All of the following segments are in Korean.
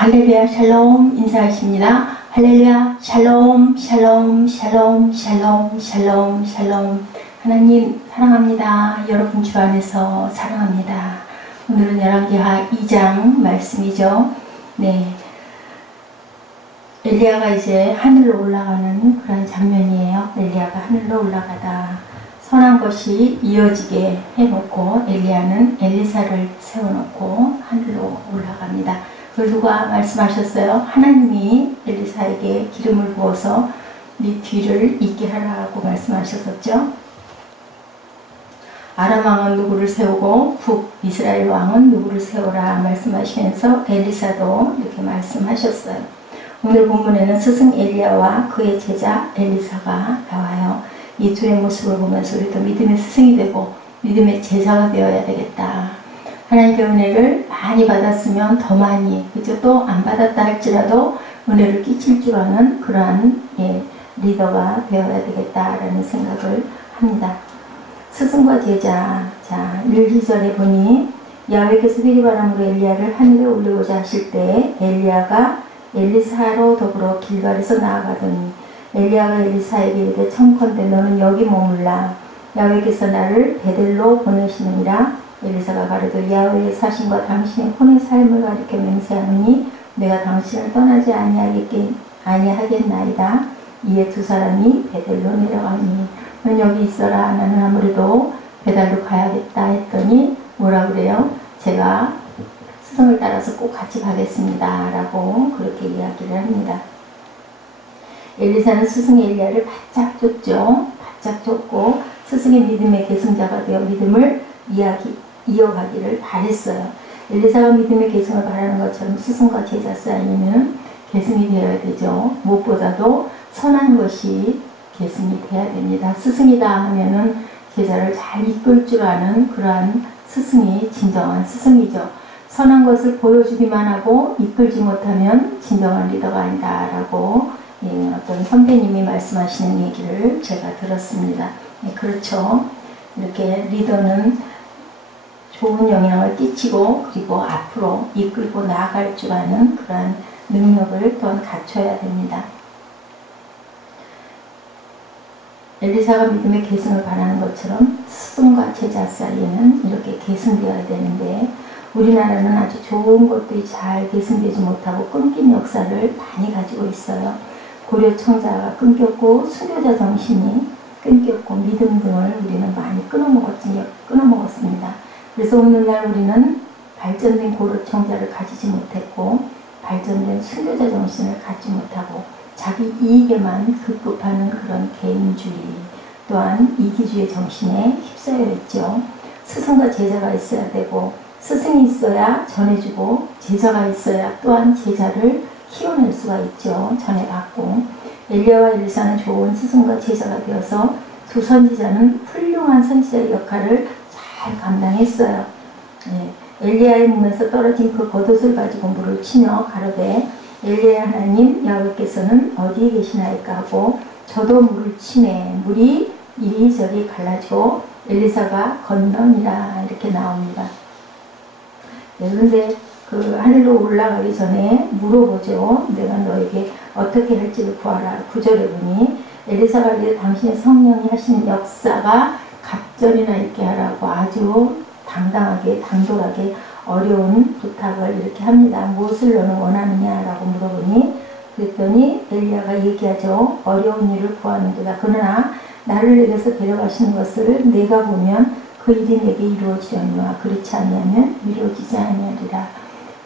할렐루야 샬롬 인사하십니다. 할렐루야 샬롬 샬롬 샬롬 샬롬 샬롬 샬롬. 하나님 사랑합니다. 여러분 주 안에서 사랑합니다. 오늘은 열왕기하 2장 말씀이죠. 네, 엘리야가 이제 하늘로 올라가는 그런 장면이에요. 엘리야가 하늘로 올라가다 선한 것이 이어지게 해놓고 엘리야는 엘리사를 세워놓고 하늘로 올라갑니다. 그걸 누가 말씀하셨어요? 하나님이 엘리사에게 기름을 부어서 네 뒤를 잇게 하라고 말씀하셨었죠. 아람 왕은 누구를 세우고 북이스라엘 왕은 누구를 세우라 말씀하시면서 엘리사도 이렇게 말씀하셨어요. 오늘 본문에는 스승 엘리야와 그의 제자 엘리사가 나와요. 이 둘의 모습을 보면서 우리도 믿음의 스승이 되고 믿음의 제자가 되어야 되겠다. 하나님의 은혜를 많이 받았으면 더 많이, 그죠? 또 안 받았다 할지라도 은혜를 끼칠 줄 아는 그러한 리더가 되어야 되겠다라는 생각을 합니다. 스승과 제자. 자, 1~2절에 보니 야훼께서 휘리바람으로 엘리야를 하늘에 올리고자 하실 때 엘리야가 엘리사로 더불어 길갈에서 나아가더니 엘리야가 엘리사에게 이르되 청컨대 너는 여기 머물라. 야훼께서 나를 베델로 보내시느니라. 엘리사가 가로되 야훼의 사신과 당신의 혼의 삶을 가리켜 맹세하노니 내가 당신을 떠나지 아니하겠나이다. 이에 두 사람이 베델로 내려가니 넌 여기 있어라. 나는 아무래도 베델로 가야겠다 했더니 뭐라 그래요? 제가 스승을 따라서 꼭 같이 가겠습니다 라고 그렇게 이야기를 합니다. 엘리사는 스승 엘리야를 바짝 쫓죠. 바짝 쫓고 스승의 믿음의 계승자가 되어 믿음을 이어가기를 바랬어요. 엘리사가 믿음의 계승을 바라는 것처럼 스승과 제자 사이에는 계승이 되어야 되죠. 무엇보다도 선한 것이 계승이 되어야 됩니다. 스승이다 하면은 제자를 잘 이끌 줄 아는 그러한 스승이 진정한 스승이죠. 선한 것을 보여주기만 하고 이끌지 못하면 진정한 리더가 아니다라고 어떤 선배님이 말씀하시는 얘기를 제가 들었습니다. 그렇죠. 이렇게 리더는 좋은 영향을 끼치고 그리고 앞으로 이끌고 나아갈 줄 아는 그러한 능력을 또한 갖춰야 됩니다. 엘리사가 믿음의 계승을 바라는 것처럼 스승과 제자 사이에는 이렇게 계승되어야 되는데 우리나라는 아주 좋은 것들이 잘 계승되지 못하고 끊긴 역사를 많이 가지고 있어요. 고려 청자가 끊겼고 순교자 정신이 끊겼고 믿음 등을 우리는 많이 끊어먹었습니다. 그래서 오늘날 우리는 발전된 고려 청자를 가지지 못했고 발전된 순교자 정신을 갖지 못하고 자기 이익에만 급급하는 그런 개인주의 또한 이기주의 정신에 휩싸여 있죠. 스승과 제자가 있어야 되고 스승이 있어야 전해주고 제자가 있어야 또한 제자를 키워낼 수가 있죠. 전해받고 엘리야와 엘리사는 좋은 스승과 제자가 되어서 두 선지자는 훌륭한 선지자의 역할을 잘 감당했어요. 엘리야의 몸에서 떨어진 그 겉옷을 가지고 물을 치며 가로되 엘리야 하나님 야훼께서는 어디에 계시나이까 하고 저도 물을 치매 물이 이리저리 갈라지고 엘리사가 건너니라 이렇게 나옵니다. 그런데 그 하늘로 올라가기 전에 물어보죠. 내가 너에게 어떻게 할지를 구하라. 9절에 보니 엘리사가 이르되 당신의 성령이 하시는 역사가 갑절이나 있게 하라고 아주 당당하게 당돌하게 어려운 부탁을 이렇게 합니다. 무엇을 너는 원하느냐라고 물어보니 그랬더니 엘리야가 얘기하죠. 어려운 일을 구하는도다. 그러나 나를 내게서 데려가시는 것을 내가 보면 그 일이 내게 이루어지려니와 그렇지 아니하면 이루어지지 아니하리라.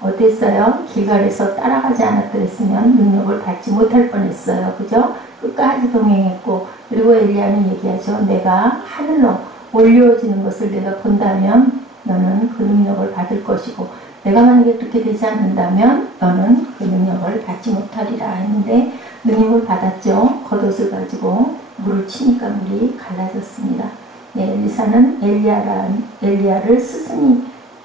어땠어요? 길갈에서 따라가지 않았더랬으면 능력을 받지 못할 뻔했어요. 그죠? 끝까지 동행했고 그리고 엘리야는 얘기하죠. 내가 하늘로 올려지는 것을 내가 본다면 너는 그 능력을 받을 것이고 내가 만약에 그렇게 되지 않는다면 너는 그 능력을 받지 못하리라 했는데 능력을 받았죠. 겉옷을 가지고 물을 치니까 물이 갈라졌습니다. 엘리사는 엘리야를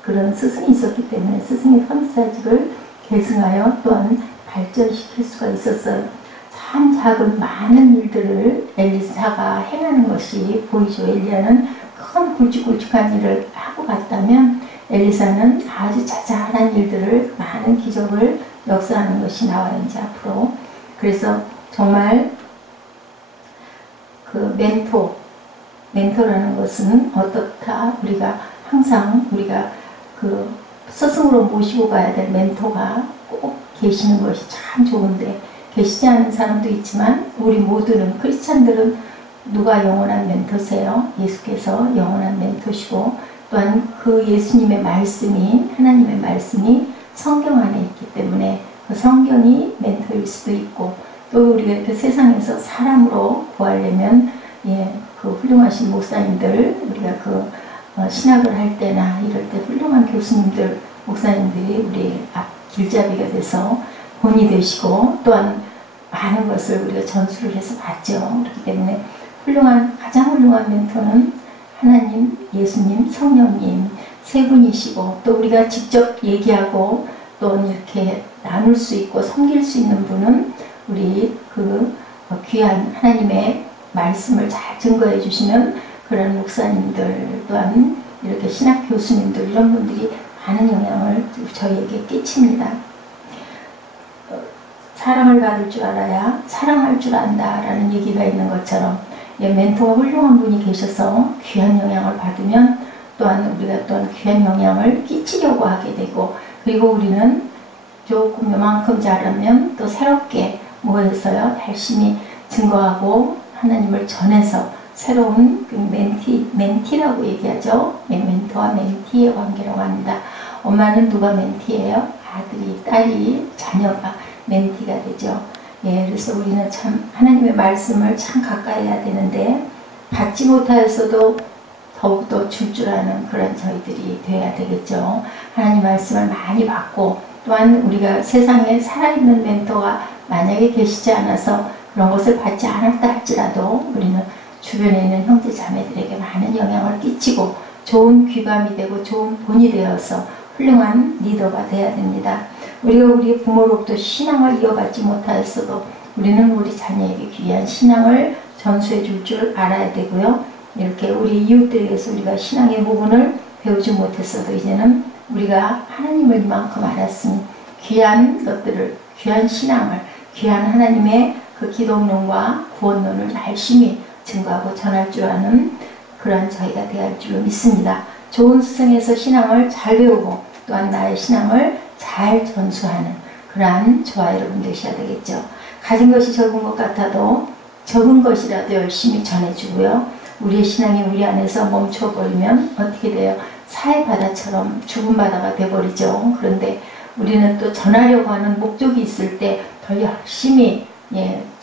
그런 스승이 있었기 때문에 스승의 선지자직을 계승하여 또한 발전시킬 수가 있었어요. 참 작은 많은 일들을 엘리사가 행하는 것이 보이죠. 엘리야는 큰 굵직굵직한 일을 하고 갔다면 엘리사는 아주 자잘한 일들을 많은 기적을 역사하는 것이 나와요 이제 앞으로. 그래서 정말 그 멘토라는 것은 어떻다, 우리가 항상 우리가 그 스승으로 모시고 가야 될 멘토가 꼭 계시는 것이 참 좋은데, 계시지 않은 사람도 있지만 우리 모두는, 크리스찬들은 누가 영원한 멘토세요? 예수께서 영원한 멘토시고, 또한 그 예수님의 말씀이, 하나님의 말씀이 성경 안에 있기 때문에 그 성경이 멘토일 수도 있고, 또 우리가 이렇게 세상에서 사람으로 구하려면 그 훌륭하신 목사님들, 우리가 그 신학을 할 때나 이럴 때 훌륭한 교수님들, 목사님들이 우리 앞 길잡이가 돼서 본이 되시고, 또한 많은 것을 우리가 전수를 해서 봤죠. 그렇기 때문에 가장 훌륭한 멘토는 하나님, 예수님, 성령님 세 분이시고, 또 우리가 직접 얘기하고 또 이렇게 나눌 수 있고 섬길 수 있는 분은 우리 그 귀한 하나님의 말씀을 잘 증거해 주시는 그런 목사님들, 또한 이렇게 신학 교수님들, 이런 분들이 많은 영향을 저희에게 끼칩니다. 사랑을 받을 줄 알아야 사랑할 줄 안다 라는 얘기가 있는 것처럼, 멘토가 훌륭한 분이 계셔서 귀한 영향을 받으면 또한 우리가 또한 귀한 영향을 끼치려고 하게 되고, 그리고 우리는 조금 요만큼 잘하면 또 새롭게 모여서요 열심히 증거하고 하나님을 전해서 새로운 그 멘티라고 얘기하죠. 멘토와 멘티의 관계라고 합니다. 엄마는 누가 멘티예요? 아들이, 딸이, 자녀가 멘티가 되죠. 그래서 우리는 참 하나님의 말씀을 참 가까이 해야 되는데, 받지 못하였어도 더욱더 줄 줄 아는 그런 저희들이 되어야 되겠죠. 하나님 말씀을 많이 받고, 또한 우리가 세상에 살아있는 멘토가 만약에 계시지 않아서 그런 것을 받지 않았다 할지라도 우리는 주변에 있는 형제 자매들에게 많은 영향을 끼치고 좋은 귀감이 되고 좋은 본이 되어서 훌륭한 리더가 되어야 됩니다. 우리가 우리 부모로부터 신앙을 이어받지 못하였어도 우리는 우리 자녀에게 귀한 신앙을 전수해 줄 알아야 되고요. 이렇게 우리 이웃들에게서 우리가 신앙의 모분을 배우지 못했어도 이제는 우리가 하나님을 이만큼 알았으니 귀한 것들을, 귀한 신앙을, 귀한 하나님의 그 기독론과 구원론을 열심히 증거하고 전할 줄 아는 그런 저희가 되어야 할 줄로 믿습니다. 좋은 스승에서 신앙을 잘 배우고 또한 나의 신앙을 잘 전수하는 그러한 저와 여러분 되셔야 되겠죠. 가진 것이 적은 것 같아도 적은 것이라도 열심히 전해주고요. 우리의 신앙이 우리 안에서 멈춰버리면 어떻게 돼요? 사해 바다처럼 죽은 바다가 돼버리죠. 그런데 우리는 또 전하려고 하는 목적이 있을 때 더 열심히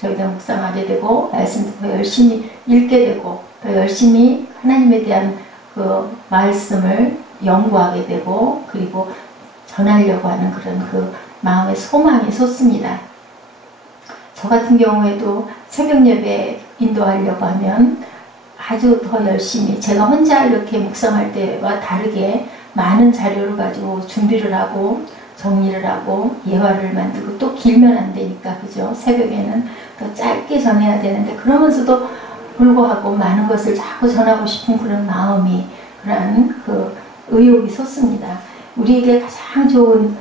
저희도 묵상하게 되고 말씀도 더 열심히 읽게 되고 더 열심히 하나님에 대한 그 말씀을 연구하게 되고 그리고 전하려고 하는 그런 그 마음의 소망이 솟습니다. 저 같은 경우에도 새벽 예배 인도하려고 하면 아주 더 열심히 제가 혼자 이렇게 묵상할 때와 다르게 많은 자료를 가지고 준비를 하고 정리를 하고 예화를 만들고 또 길면 안 되니까 그죠? 새벽에는 더 짧게 전해야 되는데 그러면서도 불구하고 많은 것을 자꾸 전하고 싶은 그런 마음이 그런 그 의욕이 솟습니다. 우리에게 가장 좋은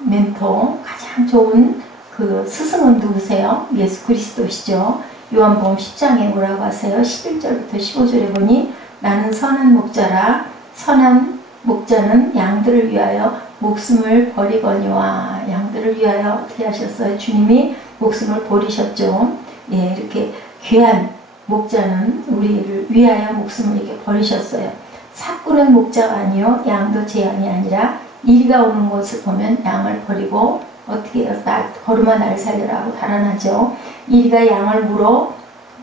멘토, 가장 좋은 그 스승은 누구세요? 예수 그리스도시죠. 요한복음 10장에 뭐라고 하세요? 11절부터 15절에 보니 나는 선한 목자라 선한 목자는 양들을 위하여 목숨을 버리거니와 양들을 위하여 어떻게 하셨어요? 주님이 목숨을 버리셨죠. 이렇게 귀한 목자는 우리를 위하여 목숨을 이렇게 버리셨어요. 삭구는 목자가 아니요 양도 제 양이 아니라 이리가 오는 것을 보면 양을 버리고 어떻게 해요? 걸음아 날 살려라 하고 달아나죠. 이리가 양을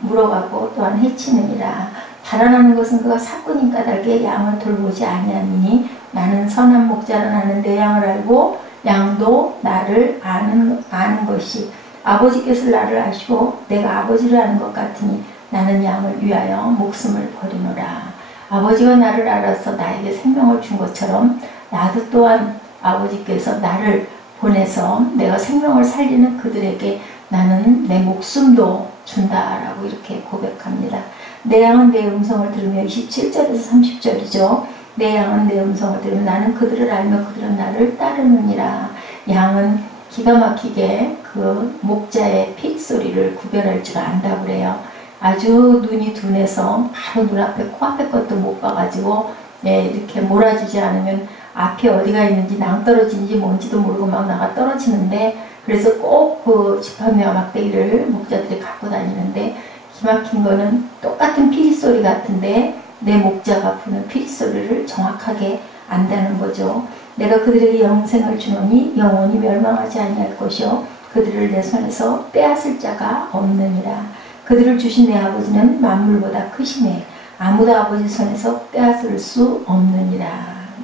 물어가고 또한 해치느니라. 달아나는 것은 그가 사꾼인 까닭에 양을 돌보지 아니하니 나는 선한 목자는 아는 내 양을 알고 양도 나를 아는 것이 아버지께서 나를 아시고 내가 아버지를 아는 것 같으니 나는 양을 위하여 목숨을 버리노라. 아버지가 나를 알아서 나에게 생명을 준 것처럼 나도 또한 아버지께서 나를 보내서 내가 생명을 살리는 그들에게 나는 내 목숨도 준다라고 이렇게 고백합니다. 내 양은 내 음성을 들으며 27절에서 30절이죠. 내 양은 내 음성을 들으면 나는 그들을 알며 그들은 나를 따르느니라. 양은 기가 막히게 그 목자의 핏소리를 구별할 줄 안다고 그래요. 아주 눈이 둔해서 바로 눈앞에 코앞에 것도 못 봐가지고 이렇게 몰아주지 않으면 앞에 어디가 있는지 낭떠러지인지 뭔지도 모르고 막 나가 떨어지는데, 그래서 꼭 그 지팡이와 막대기를 목자들이 갖고 다니는데, 기막힌 거는 똑같은 피리소리 같은데 내 목자가 부는 피리소리를 정확하게 안다는 거죠. 내가 그들에게 영생을 주노니 영원히 멸망하지 아니할 것이요 그들을 내 손에서 빼앗을 자가 없느니라. 그들을 주신 내 아버지는 만물보다 크시네. 아무도 아버지 손에서 빼앗을 수 없느니라.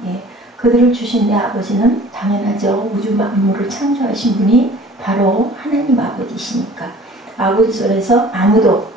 예. 그들을 주신 내 아버지는 당연하죠. 우주 만물을 창조하신 분이 바로 하나님 아버지시니까 아버지 손에서 아무도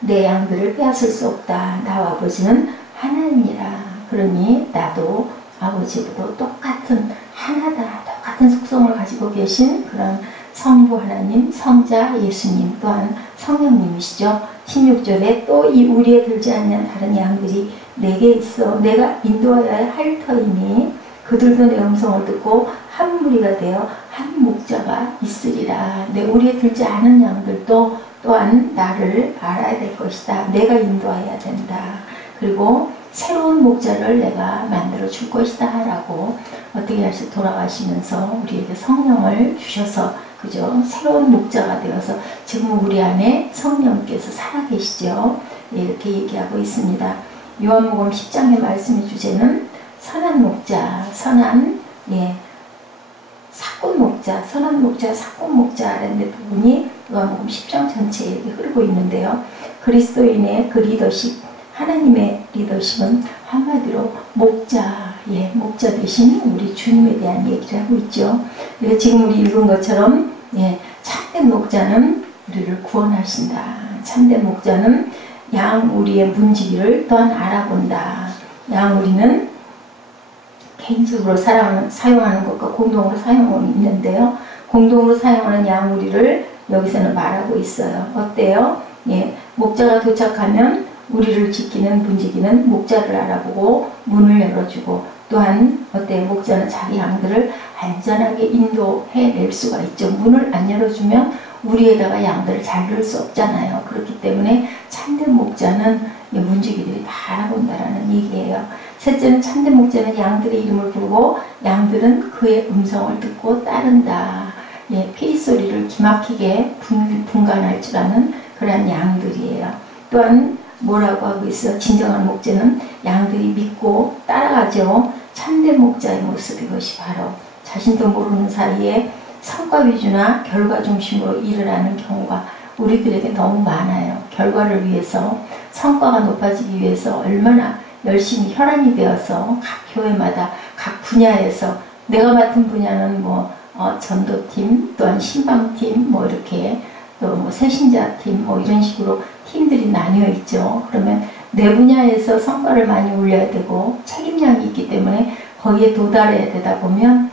내 양들을 빼앗을 수 없다. 나와 아버지는 하나님이라. 그러니 나도 아버지보다 똑같은 하나다. 똑같은 속성을 가지고 계신 그런 성부 하나님, 성자 예수님, 또한 성령님이시죠. 16절에 또 이 우리에 들지 않는 다른 양들이 내게 있어 내가 인도하여야 할 터이니 그들도 내 음성을 듣고 한 무리가 되어 한 목자가 있으리라. 내 우리에 들지 않은 양들도 또한 나를 알아야 될 것이다. 내가 인도해야 된다. 그리고 새로운 목자를 내가 만들어 줄 것이다 라고 어떻게 할수 돌아가시면서 우리에게 성령을 주셔서 그죠? 새로운 목자가 되어서 지금 우리 안에 성령께서 살아계시죠. 이렇게 얘기하고 있습니다. 요한복음 10장의 말씀의 주제는 선한 목자, 선한 사꾼 목자, 선한 목자, 사꾼 목자라는 부분이 요한복음 10장 전체에 이렇게 흐르고 있는데요. 그리스도인의 그 리더십, 하나님의 리더십은 한마디로 목자, 목자 대신 우리 주님에 대한 얘기를 하고 있죠. 그래서 지금 우리 읽은 것처럼 참된 목자는 우리를 구원하신다. 참된 목자는 양 우리의 문지기를 또한 알아본다. 양 우리는 개인적으로 사용하는 것과 공동으로 사용하고 있는데요. 공동으로 사용하는 양 우리를 여기서는 말하고 있어요. 어때요? 목자가 도착하면 우리를 지키는 문지기는 목자를 알아보고 문을 열어주고, 또한 어때요? 목자는 자기 양들을 안전하게 인도해낼 수가 있죠. 문을 안 열어주면 우리에다가 양들을 잘 넣을 수 없잖아요. 그렇기 때문에 참된 목자는 문지기들이 다 알아본다라는 얘기예요. 셋째는 참된 목자는 양들의 이름을 부르고 양들은 그의 음성을 듣고 따른다. 피리소리를 기막히게 분간할 줄 아는 그런 양들이에요. 또한 뭐라고 하고 있어? 진정한 목자는 양들이 믿고 따라가죠. 참된 목자의 모습, 이것이 바로 자신도 모르는 사이에 성과 위주나 결과 중심으로 일을 하는 경우가 우리들에게 너무 많아요. 결과를 위해서, 성과가 높아지기 위해서 얼마나 열심히 혈안이 되어서 각 교회마다 각 분야에서 내가 맡은 분야는 전도팀, 또한 신방팀, 이렇게 또 새신자팀 이런 식으로 팀들이 나뉘어 있죠. 그러면 내 분야에서 성과를 많이 올려야 되고 책임량이 있기 때문에 거기에 도달해야 되다 보면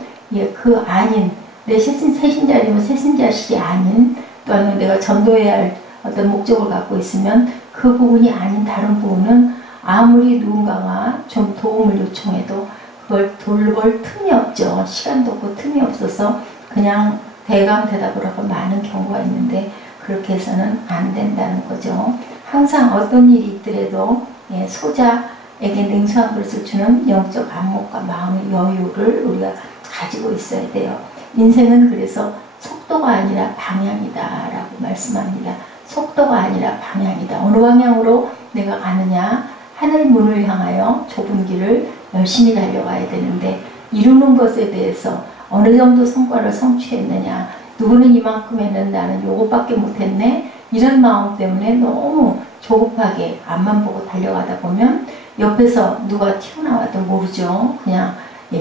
그 아닌 내 새신자이면 새신자식이 아닌, 또는 내가 전도해야 할 어떤 목적을 갖고 있으면 그 부분이 아닌 다른 부분은 아무리 누군가가 좀 도움을 요청해도 그걸 돌볼 틈이 없죠. 시간도 없고 틈이 없어서 그냥 대강 대답을 하고 많은 경우가 있는데 그렇게 해서는 안 된다는 거죠. 항상 어떤 일이 있더라도 소자에게 냉수한 그릇을 주는 영적 안목과 마음의 여유를 우리가 가지고 있어야 돼요. 인생은 그래서 속도가 아니라 방향이다 라고 말씀합니다. 속도가 아니라 방향이다. 어느 방향으로 내가 가느냐, 하늘 문을 향하여 좁은 길을 열심히 달려가야 되는데 이루는 것에 대해서 어느 정도 성과를 성취했느냐, 누구는 이만큼 했는데 나는 요것밖에 못했네, 이런 마음 때문에 너무 조급하게 앞만 보고 달려가다 보면 옆에서 누가 튀어나와도 모르죠. 그냥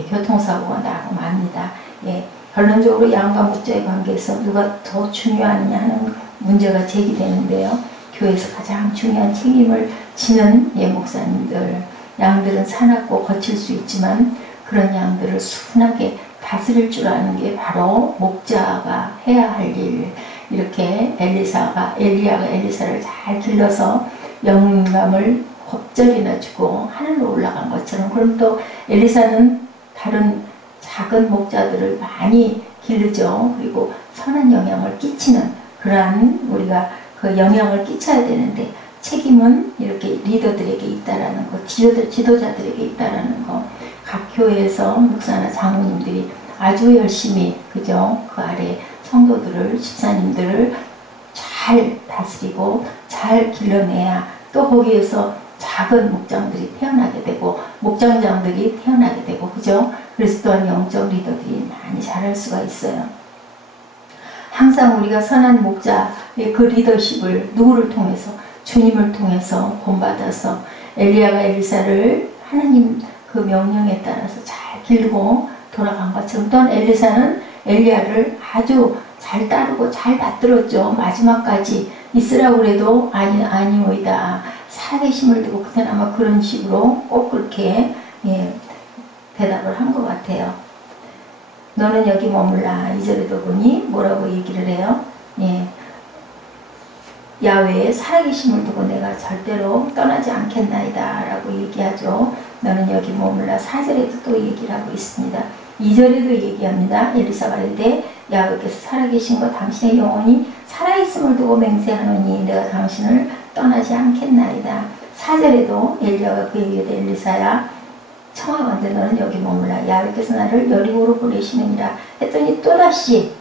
교통사고가 나고 맙니다. 결론적으로 양과 목자의 관계에서 누가 더 중요하느냐 하는 문제가 제기되는데요. 교회에서 가장 중요한 책임을 지는 목사님들, 양들은 사납고 거칠 수 있지만 그런 양들을 순하게 다스릴 줄 아는 게 바로 목자가 해야 할 일. 이렇게 엘리야가 엘리사를 잘 길러서 영감을 겁절이나 주고 하늘로 올라간 것처럼, 그럼 또 엘리사는 다른 작은 목자들을 많이 기르죠. 그리고 선한 영향을 끼치는 그러한, 우리가 그 영향을 끼쳐야 되는데 책임은 이렇게 리더들에게 있다라는 거, 지도자들에게 있다라는 거. 각 교회에서 목사나 장로님들이 아주 열심히, 그죠? 그 아래 성도들을, 집사님들을 잘 다스리고 잘 길러내야 또 거기에서 작은 목장들이 태어나게 되고 목장장들이 태어나게 되고, 그죠? 그래서 또한 영적 리더들이 많이 자랄 수가 있어요. 항상 우리가 선한 목자의 그 리더십을 누구를 통해서? 주님을 통해서 본받아서 엘리야가 엘리사를 하나님 그 명령에 따라서 잘 기르고 돌아간 것처럼, 또한 엘리사는 엘리야를 아주 잘 따르고 잘 받들었죠. 마지막까지 있으라고 그래도 아니오이다, 살아계심을 두고, 그때는 아마 그런 식으로 꼭 그렇게 대답을 한 것 같아요. 너는 여기 머물라. 2절에도 보니 뭐라고 얘기를 해요? 야훼의 살아계심을 두고 내가 절대로 떠나지 않겠나이다 라고 얘기하죠. 너는 여기 머물라. 4절에도 또 얘기를 하고 있습니다. 2절에도 얘기합니다. 엘리사가 이르되 야훼께서 살아계신 것 당신의 영혼이 살아있음을 두고 맹세하노니 내가 당신을 떠나지 않겠나이다. 4절에도 엘리야가 그 얘기를 해, 엘리사야 청하건대 너는 여기 머물라. 야훼께서 나를 여리고로 보내시느니라 했더니 또다시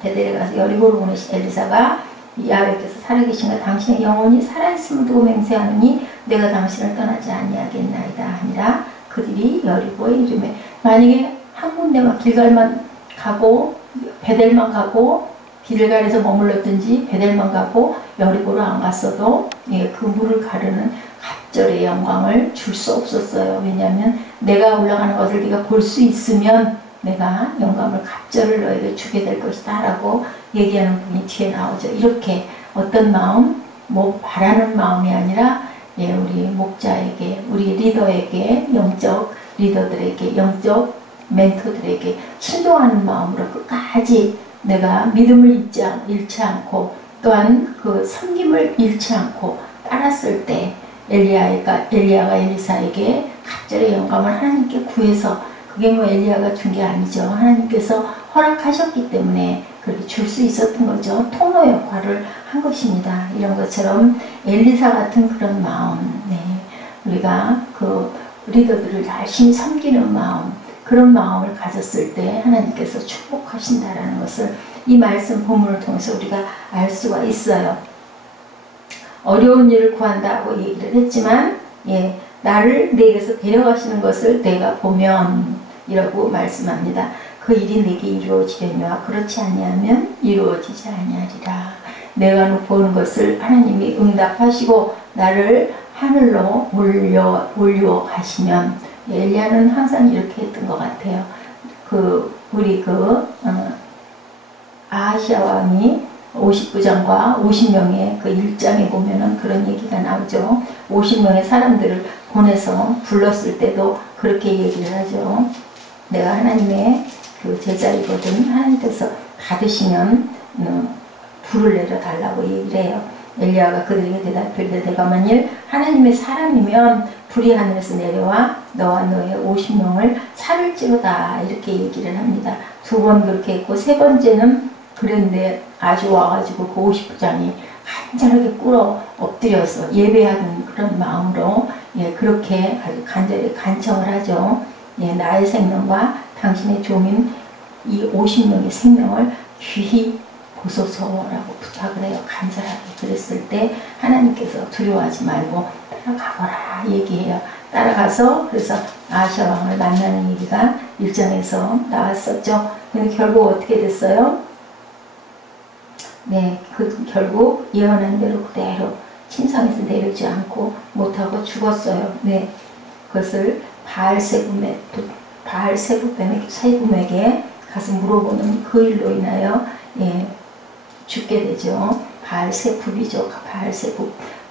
베델에 가서 여리고로 보내신 엘리사가 야훼께서 살아계신 것 당신의 영혼이 살아있음을 두고 맹세하느니 내가 당신을 떠나지 아니하겠나이다 하니라. 그들이 여리고에 이르매, 만약에 한 군데만 길갈만 가고 베델만 가고 길갈에서 머물렀든지 베델만 가고 여리고로 안 갔어도 그 물을 가르는 갑절의 영광을 줄 수 없었어요. 왜냐하면 내가 올라가는 것을 네가 볼 수 있으면 내가 영감을 갑절을 너에게 주게 될 것이다 라고 얘기하는 분이 뒤에 나오죠. 이렇게 어떤 마음, 뭐 바라는 마음이 아니라 우리 목자에게, 우리 리더에게, 영적 리더들에게, 영적 멘토들에게 순종하는 마음으로 끝까지 내가 믿음을 잃지 않고 또한 그 섬김을 잃지 않고 따랐을 때 엘리야가 엘리사에게 갑절의 영감을 하나님께 구해서, 그게 뭐 엘리야가 준 게 아니죠. 하나님께서 허락하셨기 때문에 그렇게 줄 수 있었던 거죠. 통로 역할을 한 것입니다. 이런 것처럼 엘리사 같은 그런 마음, 우리가 그 리더들을 열심히 섬기는 마음, 그런 마음을 가졌을 때 하나님께서 축복하신다라는 것을 이 말씀 본문을 통해서 우리가 알 수가 있어요. 어려운 일을 구한다고 얘기를 했지만 나를 내게서 데려가시는 것을 내가 보면 이라고 말씀합니다. 그 일이 내게 이루어지려니와 그렇지 아니하면 이루어지지 아니하리라. 내가 보는 것을 하나님이 응답하시고 나를 하늘로 올려 가시면, 엘리야는 항상 이렇게 했던 것 같아요. 우리 아하시아 왕이 59장과 50명의 그 1장에 보면은 그런 얘기가 나오죠. 50명의 사람들을 보내서 불렀을 때도 그렇게 얘기를 하죠. 내가 하나님의 그 제자이거든. 하나님께서 받으시면 불을 내려달라고 얘기를 해요. 엘리야가 그들에게 대답하되 내가 만일 하나님의 사람이면 불이 하늘에서 내려와 너와 너의 50명을 살을지로다 이렇게 얘기를 합니다. 2번 그렇게 했고 3번째는 그런데 아주 와가지고 그 50부장이 간절하게 꿇어 엎드려서 예배하는 그런 마음으로 그렇게 아주 간절히 간청을 하죠. 나의 생명과 당신의 종인 이 50명의 생명을 귀히 보소서라고 부탁을 해요. 간절하게. 그랬을 때 하나님께서 두려워하지 말고 따라가거라 얘기해요. 따라가서 그래서 아하시아 왕을 만나는 얘기가 1장에서 나왔었죠. 근데 결국 어떻게 됐어요? 결국 예언한 대로 그대로 침상에서 내리지 않고 못하고 죽었어요. 그것을 바알세붐에게 가서 물어보는 그 일로 인하여 죽게 되죠. 바알세붐이죠.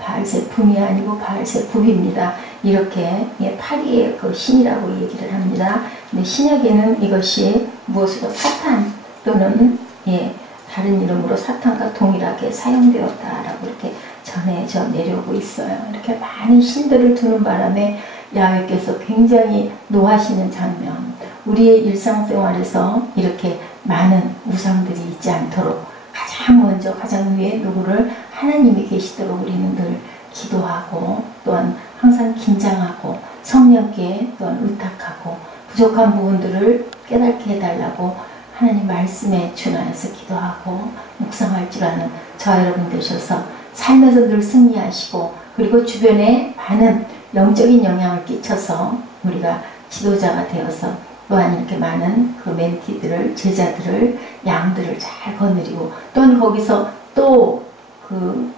바알세붐이 아니고 바알세붐입니다. 이렇게 파리의 그 신이라고 얘기를 합니다. 근데 신약에는 이것이 무엇으로 사탄 또는 다른 이름으로 사탄과 동일하게 사용되었다라고 이렇게 전해져 내려오고 있어요. 이렇게 많은 신들을 두는 바람에 야훼께서 굉장히 노하시는 장면, 우리의 일상생활에서 이렇게 많은 우상들이 있지 않도록 가장 먼저 가장 위에 누구를 하나님이 계시도록 우리는 늘 기도하고 또한 항상 긴장하고 성령께 또한 의탁하고 부족한 부분들을 깨닫게 해달라고 하나님 말씀에 준하여서 기도하고 묵상할 줄 아는 저와 여러분 되셔서 삶에서 늘 승리하시고 그리고 주변에 많은 영적인 영향을 끼쳐서 우리가 지도자가 되어서 또한 이렇게 많은 그 멘티들을 제자들을 양들을 잘 거느리고 또한 거기서 또 그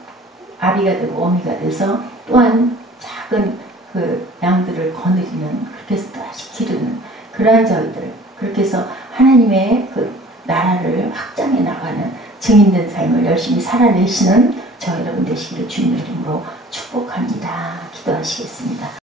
아비가 되고 어미가 돼서 또한 작은 그 양들을 거느리는 그렇게 해서 또다시 기르는 그러한 저희들 그렇게 해서 하나님의 그 나라를 확장해 나가는 증인된 삶을 열심히 살아내시는 저 여러분 되시기를 주님의 이름으로 축복합니다. 기도하시겠습니다.